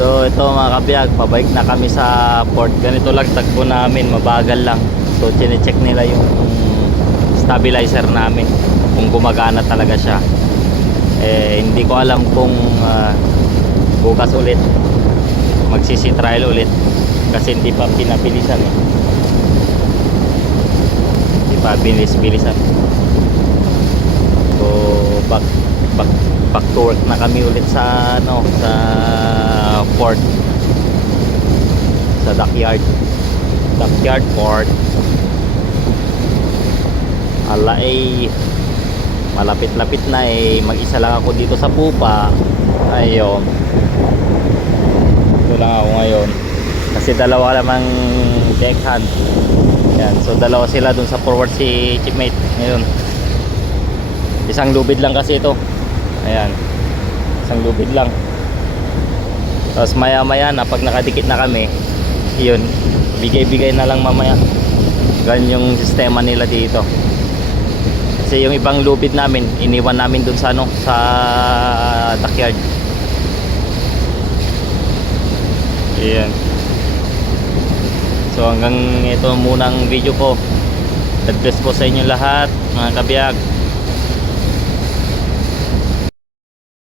So ito mga kabiyag, pabalik na kami sa port. Ganito lang tagpo namin, mabagal lang. So chine-check nila yung stabilizer namin kung gumagana talaga siya. Hindi ko alam kung bukas ulit magsisi-trial ulit kasi hindi pa pinabilisan hindi pa bilis-bilisan. So back to work na kami ulit sa sa port, sa dockyard port. Ala malapit-lapit na mag-isa lang ako dito sa pupa. Ayun, ito lang ako ngayon kasi dalawa lamang deckhand. Yan, so dalawa sila dun sa forward, si chipmate ngayon. Isang lubid lang kasi ito. Ayan, isang lubid lang. Tapos maya maya na pag nakadikit na kami, yun, bigay-bigay na lang mamaya. Ganyan yung sistema nila dito. Kasi yung ibang lubid namin iniwan namin dun sa sa dockyard. Ayan. So hanggang ito munang video ko. God bless po sa inyo lahat mga kabiyag.